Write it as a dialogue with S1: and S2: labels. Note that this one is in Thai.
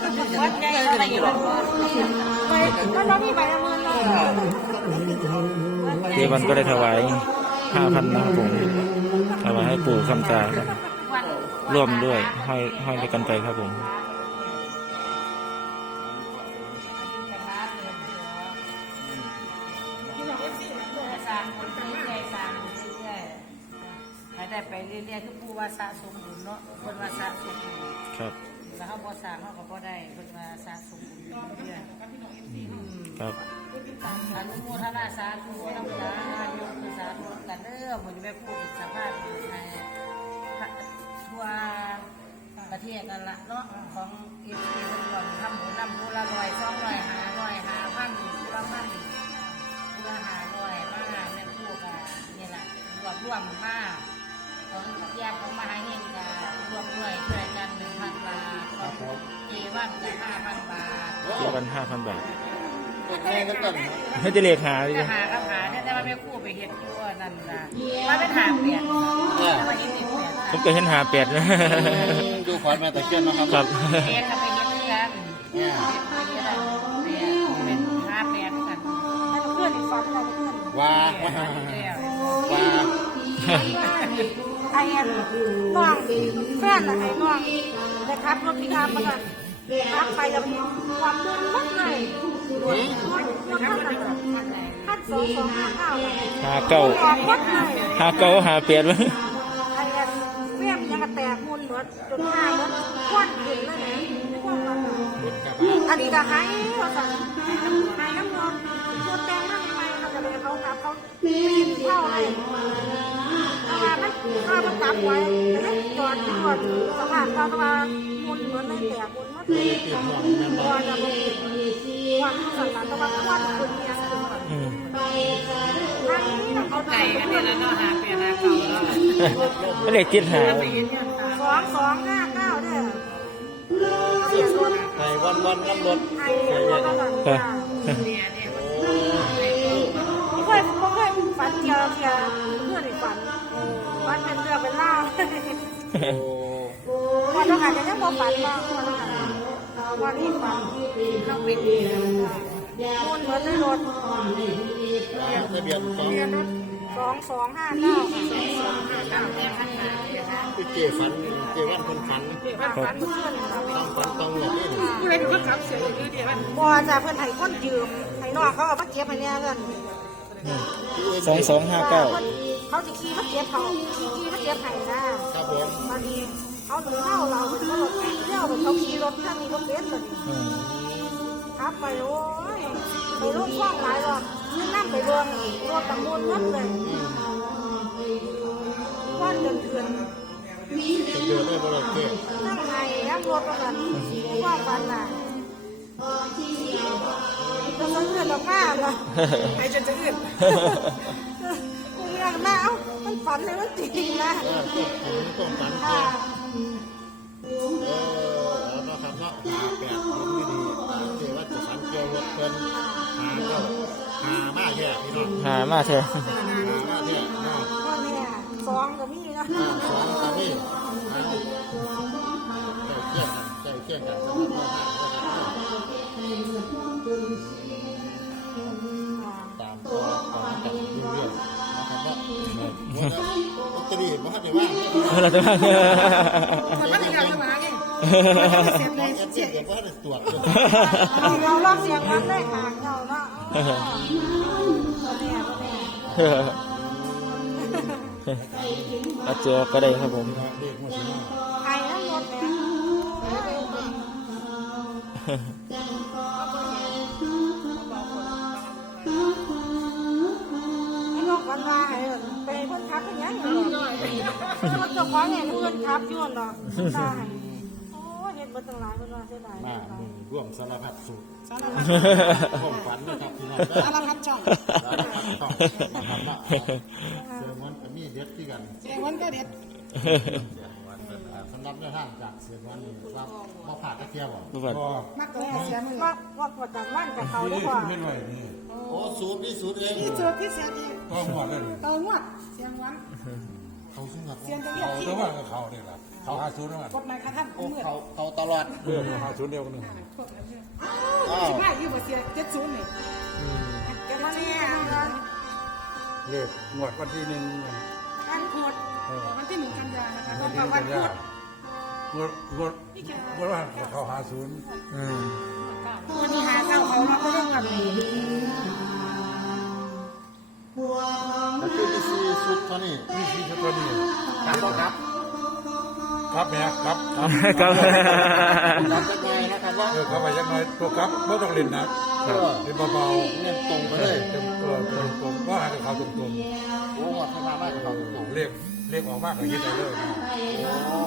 S1: วัดใหญ่อะไรอยู่แล้วเรามีใบละเมินเลย
S2: เจวันก็ได้ถวาย 5,000 นะครับผมถวายให้ปู่คำตาครับร่วมด้วยห้อยด้วยกันไปครับผม
S1: ได้ไปเรื่อยๆคือปูว่าสะสมบุญเนาะคนว่าสะสมบุญ
S2: ครับ
S1: แล้วเขาบ่สร้างเขาก็บ่ได้คนว่าสะสมบุญเรื่อยๆ
S2: ครับ
S1: อนุโมทนาสาธุน้ำตาโยมสาธุกันเด้อบุญไปพูดสภาพในทั่วประเทศกันละเนาะของอีกทีคนก่อนทำบุญนำบุญละ100 200 500 5,000บุญละ1,000บุญละ500มาแม่พูดกันนี่แหละรวมมากของแยกของมหาเฮงกับรวมด้วยช่วยกัน 1,000 บาทของเจวันกับ 5,000 บาท
S2: เจวัน 5,000 บาท
S3: แม่ก็ต้น
S2: ให้จะเลขหาดิ
S1: จะหากับหาเนี่ยแต่ว่าไม่คู่ไปเห็ดยั่วนั่นนะมาเป็นหาเปลี่ยนมาเห็ดเปลี่ยน
S2: ผมก็เห็น58นะ
S3: ดูขวัญมาตะเกียบนะครับ
S2: ครับ
S1: เอ็นกับไปเห็ดด้วยกันเป็น58ด้วยกันให้เพื่อนอีกฝันเราเพื่อน
S3: ว่า
S1: ไอ้น้องแฟนอะไรน้องนะครับรถพิการมาละครับไปแล้วความเดินรถเลยท่าน
S2: 5259 58วะ
S1: ไอ้เวียมยังกระแตกมุนหมดจนห้าหมดควันขึ้นเลยควันอันนี้ก็ให้เราสั่งให้น้ำนมตัวแตงนั่นไปเราจะไปเขาครับเขาปีนเข้าเลยเอามามันข้ามันจับไว้จะให้จอดสภาพเขาว่ามุนเหมือนในแตกมุนมัดตัวจะมุนควันสั่งแต่ว่าควันขึ้นยังเขาไก่กันเนี่ยแล้วเนาะหาเปลี่ยนหาเก่าแล้ว
S2: ไม่ได้จิตหา
S1: 2259เนี่ย
S3: ไอ้วันน้ำรถ
S1: ไอ้วันเนี่ยเคยฝันเกี่ยวเพื่อนอีกฝันมันเป็นเรื่องเป็นเล่าวันนั้นอาจจะยังบ่ฝันบ้างวันนี้ฝันเราเป็นมุนเหมือนในรถ
S3: ทะเบียน
S1: 2259
S3: เจฝันเจวันคนฝันต้องหลบนี่
S1: ผู้ใดเป็นคนขับเสียอยู่ดีมันบ่จะเพิ่นให้คนยืมให้น้องเขาเอามาเก็บให้แน่เงิน
S2: 2259
S1: เขาจะขี่มาเก็บเขาขี่มาเก็บให้นะครับ
S3: ผม
S1: บางทีเขาถึงเล่าเราเป็นเขาเลี้ยวเป็นเขาขี่รถท่านนี้เขาเก็บเลยครับไปโอ้ยไปลูกฟ้องหลายรอบนั่งไปรวมรถตะมูลนับเลยวันเดือน
S3: เดือนได้บริเกต
S1: นั่งไงนั่งรถกันว่ากันน่ะจะมาเอื้อนออกมาเลยไอ้จะเอื้อนกูเอื้อนมาเอ้ามันฝันเลยว่าจริงนะ
S3: ต้องฝันแล้วนะครับเนาะ58ผมไม่ดีเจว่าจะฝันเกี่ยวรถเพิ่นหามาแท้พี่น้อง
S2: หามาแท้
S1: เนี่ยสองก็มีนะ
S3: สองก็มีใจเกี่ยงกันตามความกันดูเรื่องนะครับว่าลอตเตอรี่มันจะว่าง
S2: เราจะว่าง
S1: มันไม่ได้อยากจะมาไง
S3: เสียงเกิดว่าจะตรวจ
S1: เราลอกเสียงมันได้ห่างเราเนาะ
S2: อาเจอก็ได้ครับผม
S1: ใครนั่งรถเนี่ยไอ้นกวันวาไอ้ไปคนขับอย่างเงี้ยรถเจ้าของเนี่ยเพื่อนขับยุ่นเนาะได้โอ้เห็นบนต่างหลายบนว่าเสียดาย
S3: มาร่วมสารพัดสูตรผมฝันนะครับพี่น้อง
S1: สารพัดช่อง
S3: สารพัดช่องนะครับเสียงวันก็มีเด็ดที่กัน
S1: เสียงวันก็เด็ด
S3: สำหรับเนื้อท่าจากเสียงวันนี้ว่าผ่าตะเกียบบ่
S1: มักเลยเสียงว่ากดดันว่านกับเขาด้วยว่า
S3: โอ้สูตรนี่สูตรเอง
S1: ที่สูตรที่เสียงเอง
S3: ต้องหมดเลย
S1: ต้องหมดเสียงวัน
S3: เขาซึ่งกับ
S1: เสียงจะเรียก
S3: เขาแต่ว่าเขาเนี่ยแหละ
S4: เขา50แล้วกัน
S5: กฎหมายค่ะท่าน
S3: โอ้
S5: เมื่อ
S3: เขาตลอด
S4: 50เดียวกันนึง
S5: พวกนั้นเนี่ย
S3: อ้าว
S5: สิบห้าอยู่บ่เสีย70นี่แกมาเนี่ย
S4: เลขงวดวันที่1
S5: วันพุธวันที่1 กันยายนนะคะ
S4: วัน
S5: ตรง
S4: ที่
S5: กับ
S4: 1
S5: วั
S4: กัน
S5: นพุ
S4: ยา
S5: ธ
S4: งวดว่าเขา50
S5: วันนี้หาเก้าเขาเราก็ต้องแบบนี้
S3: แล้วคือมีซีสุดเท่านี้
S4: มีสีตัวนี้
S3: ครับครับ
S4: ครับเนี่ยครับ
S2: ครับ
S3: ครับจะไงนะครับว่า
S4: เข้าไปยังไงตัวครับไม่ต้องเล่นนะเล่นเบา
S3: เงินตรงไปเลย
S4: ๆเต็มตัวตรงว่าหาเขาตรง
S3: โอ้หมดพม่าบ้านเขาตรง
S4: ๆเลขออกมากกว่านี้ได้เลย
S3: โอ้